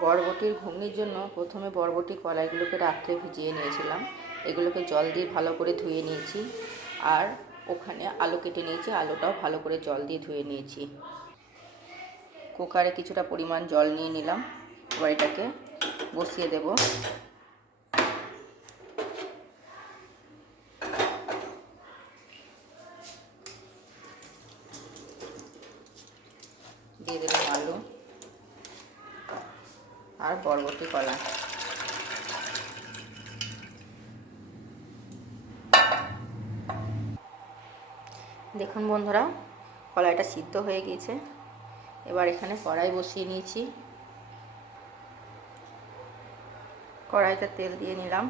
বরবটির ঘুগনির জন্য প্রথমে বরবটি কলাইগুলোকে রাত্রে ভিজিয়ে নিয়েছিলাম। এগুলোকে জল দিয়ে ভালো করে ধুয়ে নিয়েছি। আর ওখানে আলু কেটে নিয়েছি, আলুটাও ভালো করে জল দিয়ে ধুয়ে নিয়েছি। কুকারে কিছুটা পরিমাণ জল নিয়ে নিলাম। এবার বসিয়ে দেব। দিয়ে দিলাম আলু। আর বরবটি কলা। দেখুন বন্ধুরা, কলাইটা সিদ্ধ হয়ে গিয়েছে। এবার এখানে কড়াই বসিয়ে নিয়েছি। কড়াইতে তেল দিয়ে নিলাম।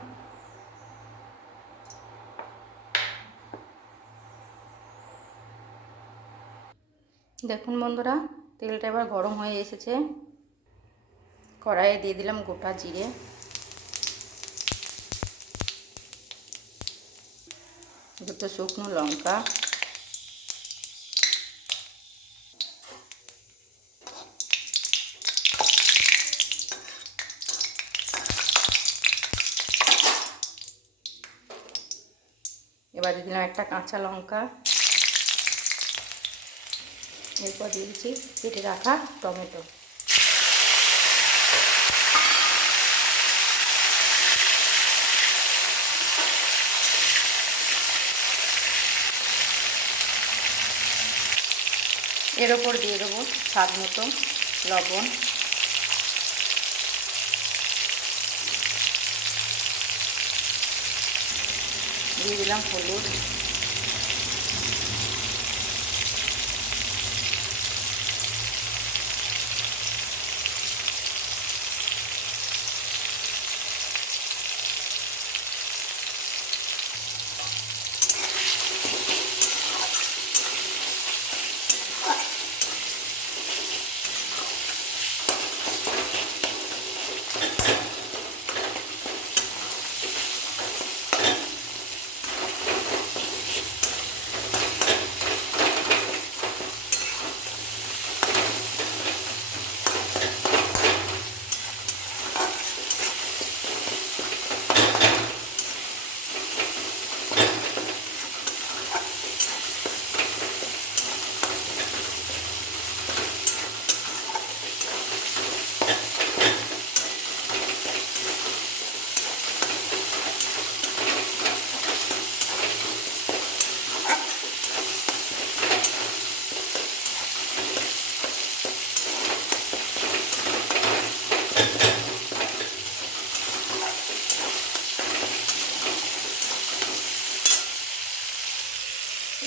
দেখুন বন্ধুরা, তেলটা এবার গরম হয়ে এসেছে। কড়াইয়ে দিয়ে দিলাম গোটা জিরে। দুটো শুকনো লঙ্কা। এবার দিয়ে দিলাম একটা কাঁচা লঙ্কা। এরপর দিয়ে দিচ্ছি কেটে রাখা টমেটো। এর ওপর দিয়ে দেবো স্বাদ মতো লবণ। দিয়ে দিলাম হলুদ।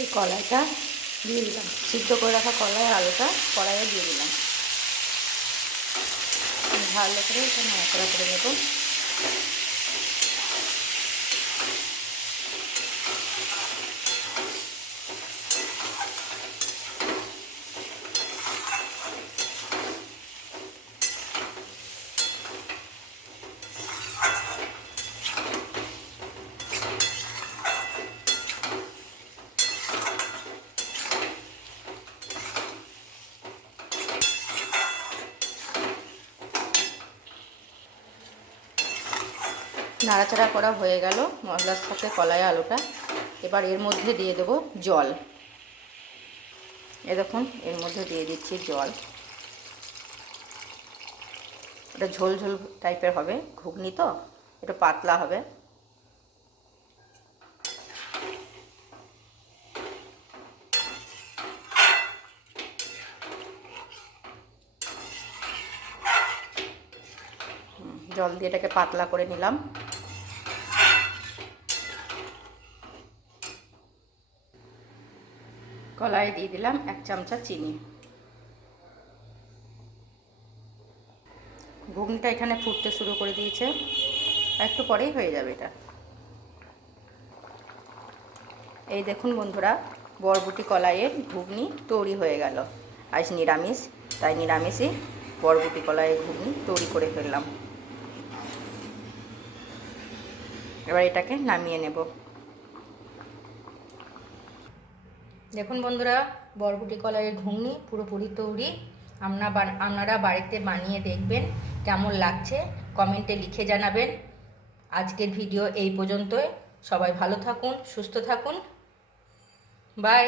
এই কলাইটা দিয়ে দিলাম। সিদ্ধ করে রাখা কলাই আলুটা কড়াইয়ে দিয়ে দিলাম। ভালো করে এটা নাড়া করে নেব। নাড়াচাড়া করা হয়ে গেল মশলার সাথে কলাই আলুটা। এবার এর মধ্যে দিয়ে দেব জল। এ দেখুন, এর মধ্যে দিয়ে দিচ্ছি জল। এটা ঝোল ঝোল টাইপের হবে, ঘুগনি তো? এটা পাতলা হবে। জল দিয়ে এটাকে পাতলা করে নিলাম। কলায় দিয়ে দিলাম এক চামচা চিনি। ঘুগনিটা এখানে ফুটতে শুরু করে দিয়েছে। একটু পরেই হয়ে যাবে এটা। এই দেখুন বন্ধুরা, বরবটি কলাইয়ের ঘুগনি তৈরি হয়ে গেল। আজ নিরামিষ, তাই নিরামিষই বরবটি কলাইয়ের ঘুগনি তৈরি করে ফেললাম। এবার এটাকে নামিয়ে নেব। দেখুন বন্ধুরা, বরবটি কলাইয়ের ঘুগনি পুরোপুরি তৈরি। আমরা আপনারা বাড়িতে বানিয়ে দেখবেন কেমন লাগছে। কমেন্টে লিখে জানাবেন। আজকের ভিডিও এই পর্যন্তই। সবাই ভালো থাকুন, সুস্থ থাকুন। বাই।